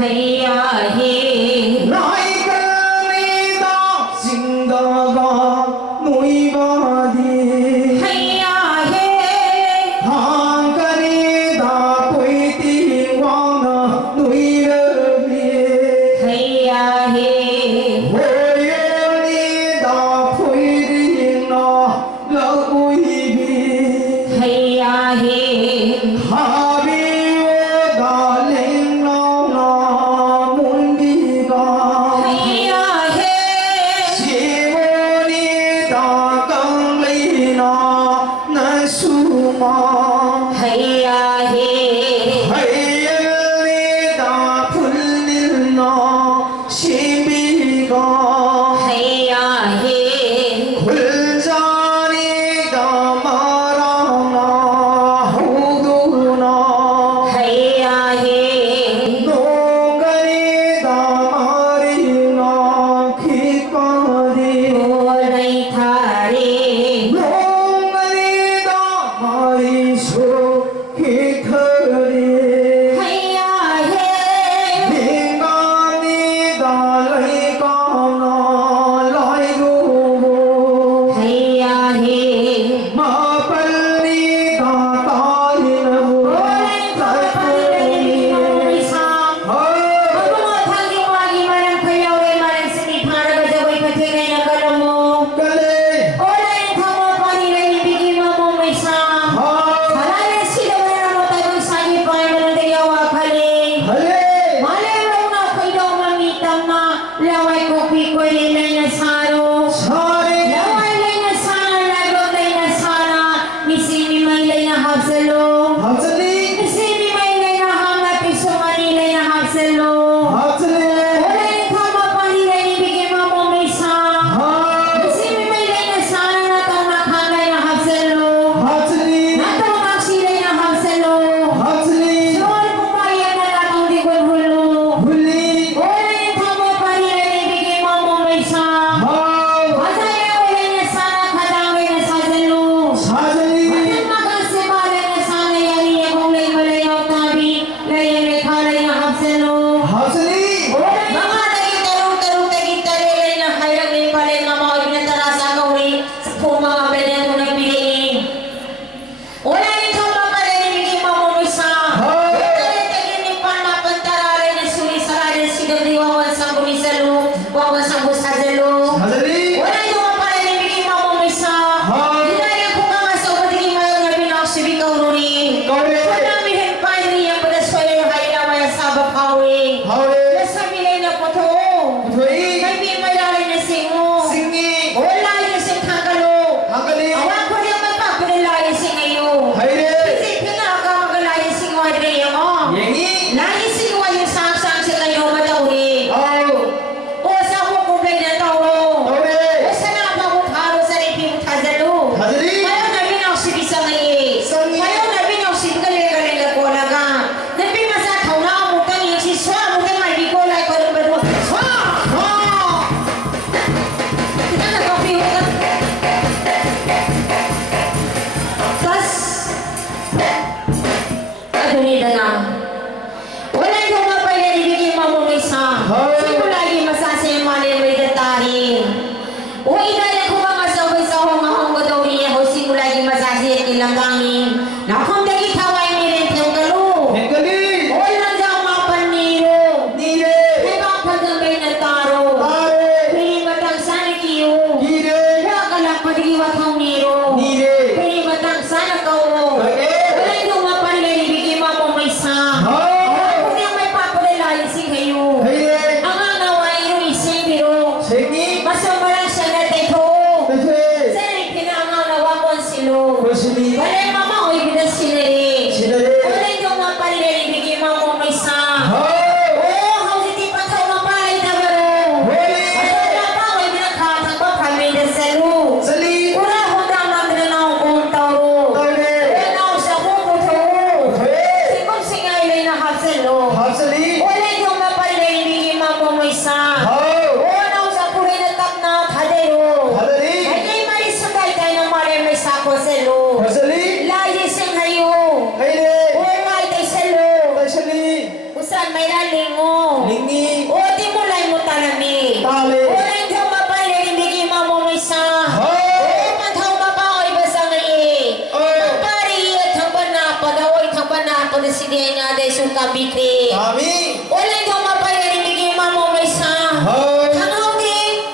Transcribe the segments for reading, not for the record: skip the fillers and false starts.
Hey Presiden ada suka bikin. Amin. Oleh kau apa yang bikin mama Maisa? Kalau ni,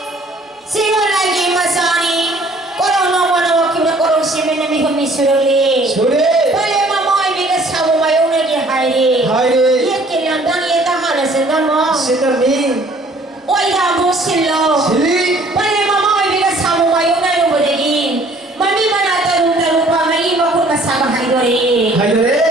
singo lagi masani. Korang nama kita korang siapa ni kami suruli. Sure. Boleh mama ini kita sahaja mayu lagi hari. Hari. Ia kira tang ia tahan sedang mo. Sedang ni. Oh ia musillo. Sili. Boleh mama ini kita sahaja mayu lagi boleh. Mami mana tahu pa mai makut masama hari dori. Hai dore.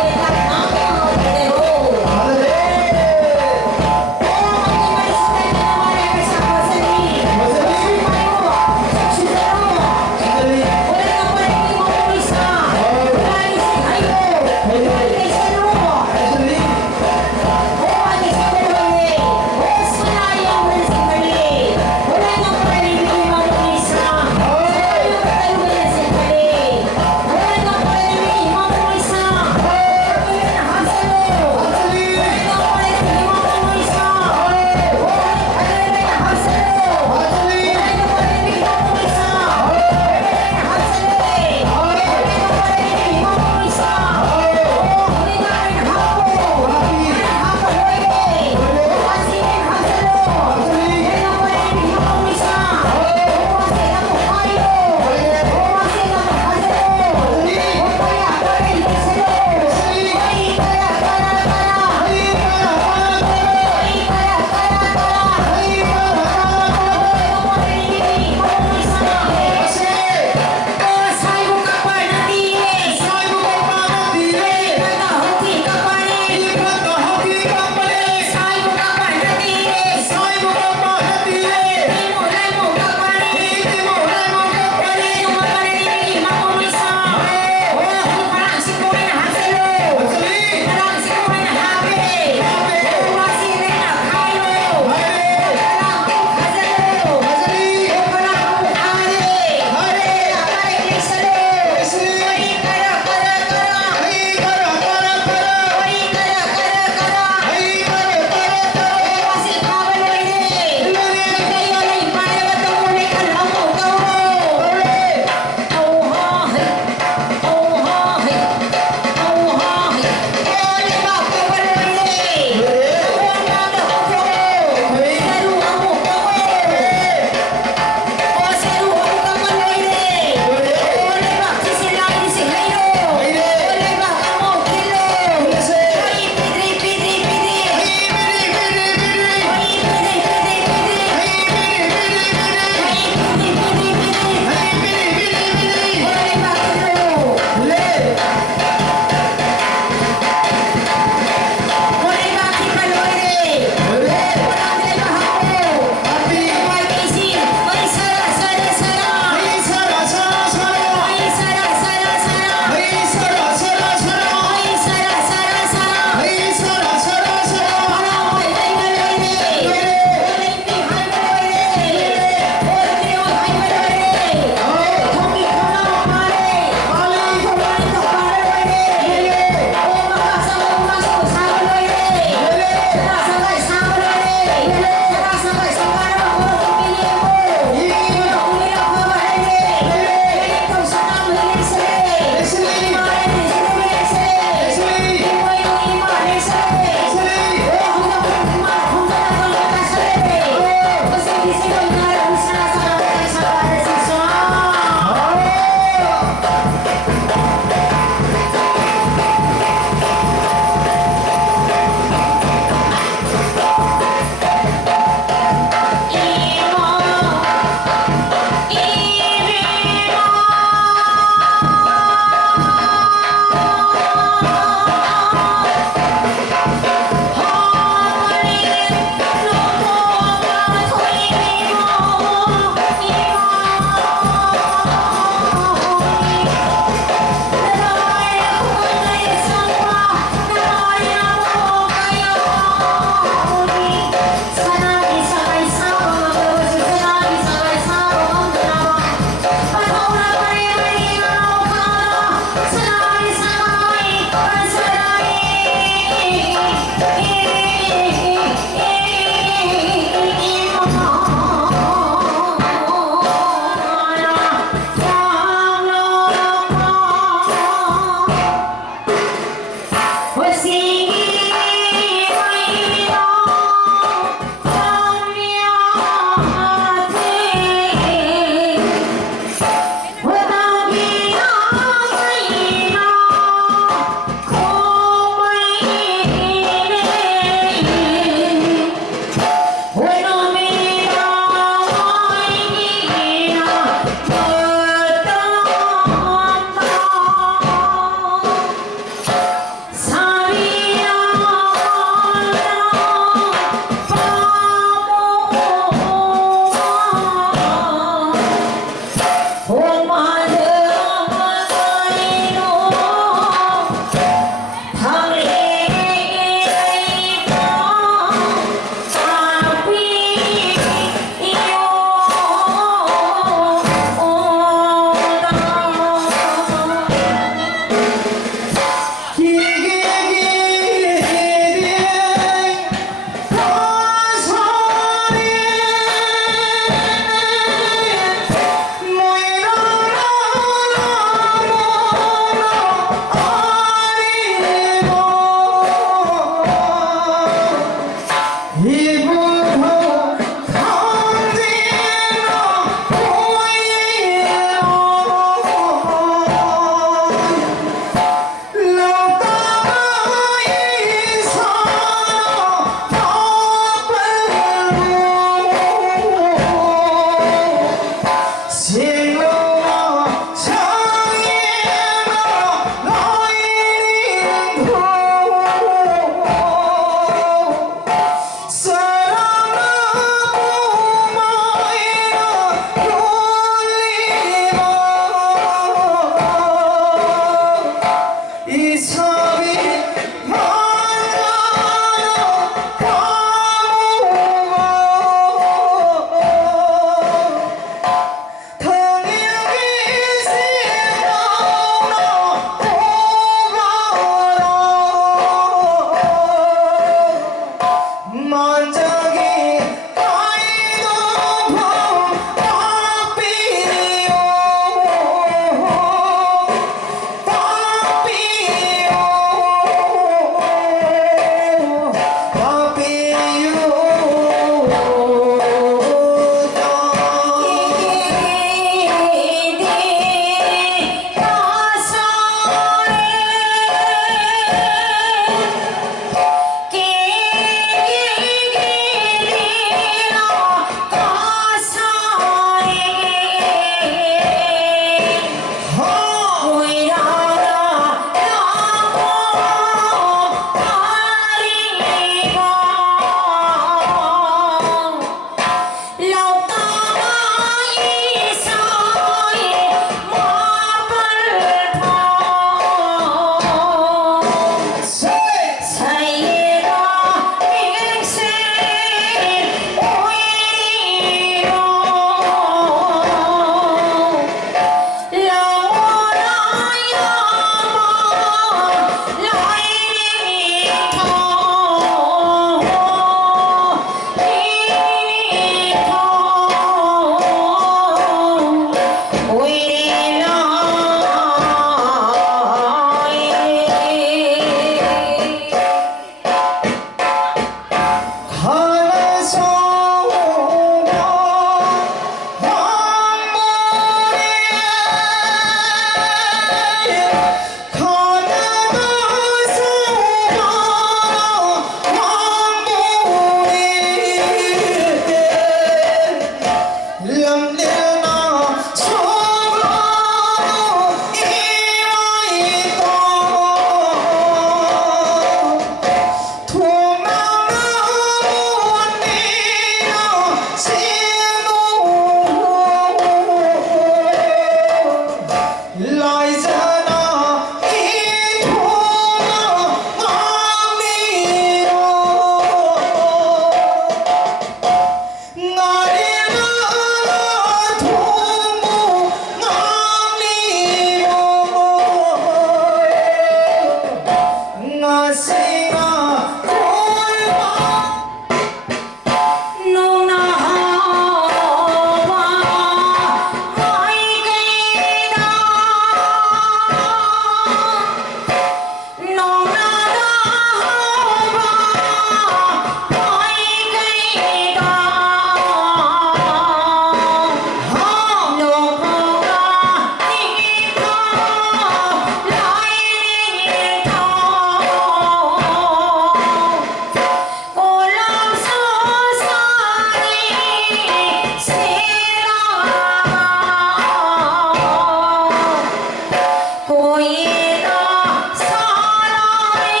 보이다 사랑이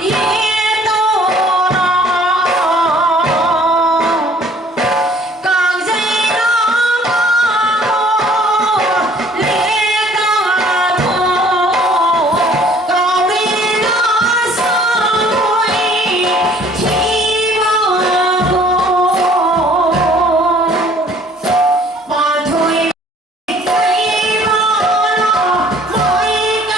예도나 강제나가고 내가도 거리나 사고이 티바고 마토이 이바라 모이가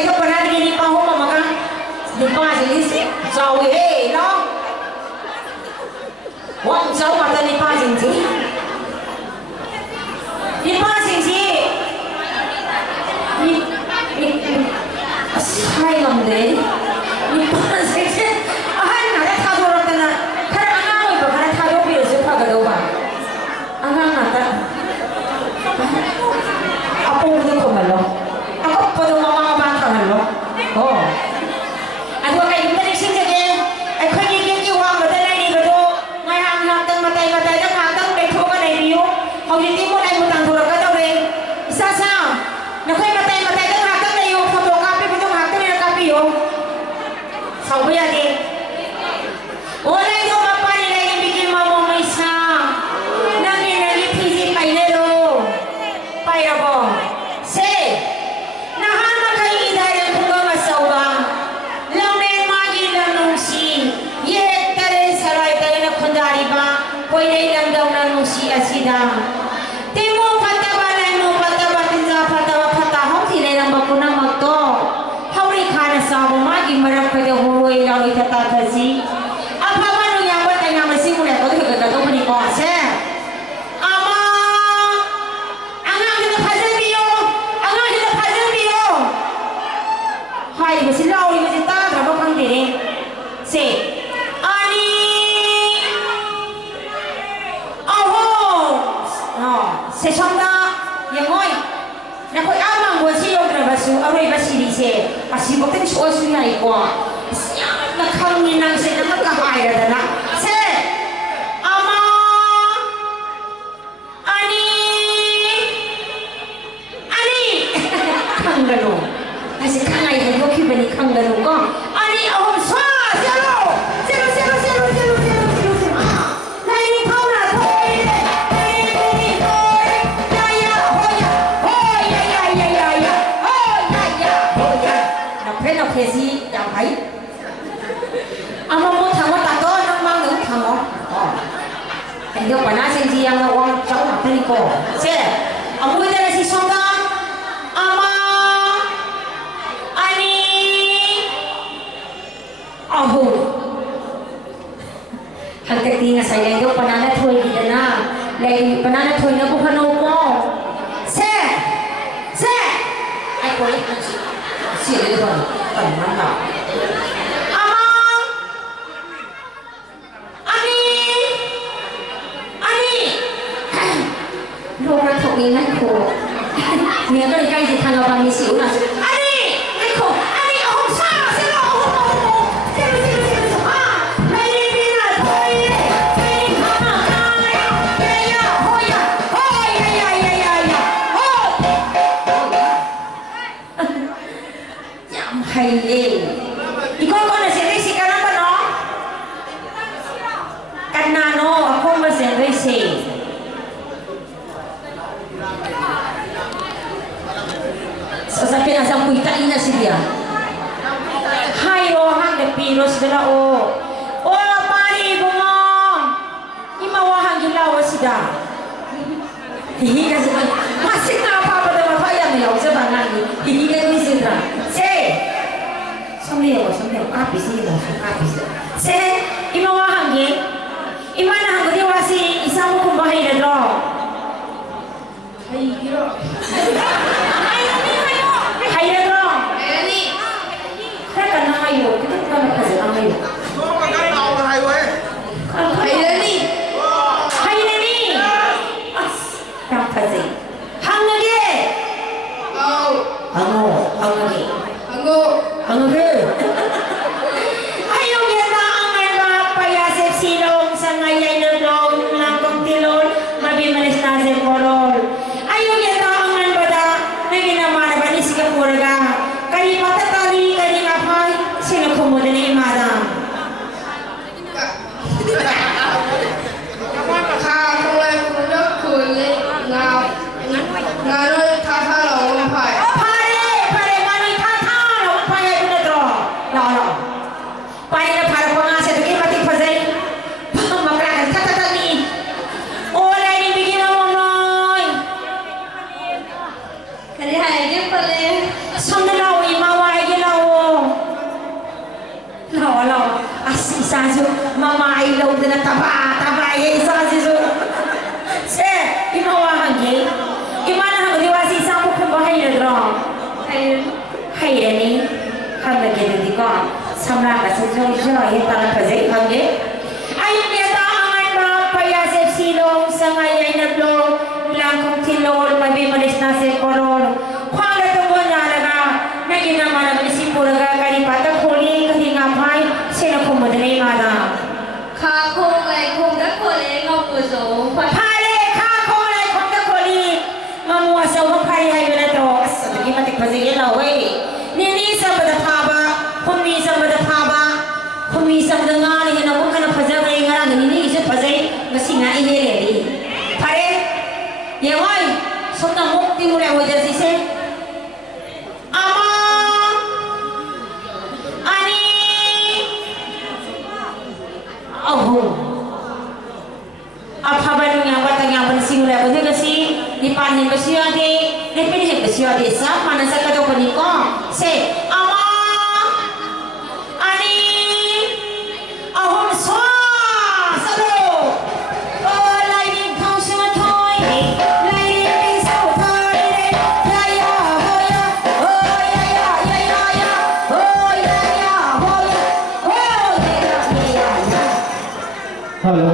Thầy có phần ăn đi bao hôm mà con đi qua thì đi xếp giàu hề đó Quang giàu mà ta đi qua gì đi qua gì sai lầm đấy đi qua gì 한 나라 타고 왔다나 카라 안가고 이거 카라 타고 비어서 파가도 봐 안가나다 apa udah kau malu? Aku pada mama bantah malu. Oh, aku kayak gimana sih jadi? Aku ni uang betul ni betul. Ngai hang tang matai dah tang deh thua kan ni biu. Kau ni timun ai mutang thua kan tau deh. Isa. Nak kau matai dah tang deh yo. Foto kapi betul tang deh kapi yo. Sao bây giờ đi? Oleh itu apa ni lagi bikin mama Maisa? Nanti fizi pai lo. Pai apa? Se. Nahan makai idare bunga masawa. Lamne magi lanungsi. Ye tare sarai tare na khundari ba. Koi nei lamdau lanungsi asida. Temo pataba nai mo pataba tinja pataba pata hom thi nei lam bakuna makto. Hauri khana sawo magi marak pada huroi lawi tata thaji. Apa manu yang buat yang masih mulai kau tu kerja tu beri kau se. Ama, angang kita pasal bio. Hai masih lau ni masih tak berapa kang diri. Se, ani, se sangka yang ngoi. Nak kau amang buat siapa berapa su, arai basi di se. Asyik bukan soal sunnah ikut. Nak kau ni nang se nak kahai dah nak. Se, ama, ani, kangganu. Asyik kangai tu kau beri kangganu kau. Ani, oh sah, selo. Lai ni kau nak toy. Nak pesi yang baik. Ama mau thằng ta có nó mang được thằng nó. Anh yêu bà na sen gì yang uang cháu nak tadi ko. Se, amu ida si songa. Ama, ani, ahu. Hanggang tinggal saya itu panana thôi kita na. Lagi panana thôi na bukan umo. Se, ay ko ini si itu kan mana. Ni nak ko. Ni ada ikan di tengah bang misi una. Ani, nak ko. Ani, oh sah, selo. Lagi bina toy. Lagi kama kai. Ya, hoya. Jam hai le. Ikaw ko na si karamba no? Kanano ako masendrese. Sasabihin asam kuita ina siya. Hai rohang de piros dela o. O pari bungo. Imawahang gilawa sida. Hihi kasi masih na apa pada mafaya melaw sa bangan ni. Hihi kasi sidra. Se. Samliyo kapis ni mo kapis. Se imawahang gi. Imana hang gudi wasi isamu kumbahay na do. Hai giro. Hayya dong. Ni. Saya kan hayo. Kita bukan kasih hayo. Kau makan tahu hayo eh? Hayya ni. Hayya ni. Yang kasih. Hang lagi. Hango lagi. Hango ke. Hayo kita angan ba payasip silong sa ngayay nulong langkong tilon mabimalis na sa kolol. Ayo kita angan ba da naginamana ba ni Singapore ka? Kani matatali kani ngapay sino kumuda ni Imada? Pare nganoy tata lo pare ay pinatro. Lo. Pare na para po nga siya dugay matik pasay. Makrakan tatatali. Olay ni bigyan mo noy. Kali hai dia pale. Sandalawi maway 함께 되니까 삼라가 세종이죠. 이따라 가지 관계. Ayun yata ang mga payasip silong sa ngayon na blong langkong tilol mabimalis na si Koron. Kung natunggo na laga, naging naman naman si Puraga karipata kuli kahingapay sino kumadali mada. ขาโคงไหลโคงตะโคเลงเอาปูโสง Pare, kako na kung na kuli. Mamuha sa upang pari hay na to. Sa naging matikpasigil na way. Ninisang ba na paba? Kumisang ba na paba? Kumisang na nga rin na kung ka na pasagay nga lang. Ninisang pasay kasi nga ihilili. Pare, yaway. So na mukti mo na wajar si Sen. Ama! Ani! Oh. Apabila yang batang yang bersihlah betul kasi dipanen bersih ade, dipilih bersih ade sah mana saya kata peniko, se ama, ani, ahun swa, sabo, oh lain kau semua toy, lain kau toy, ya ya hoya, oh ya ya ya ya ya, oh ya ya hoya, oh ya ya ya ya. Hello.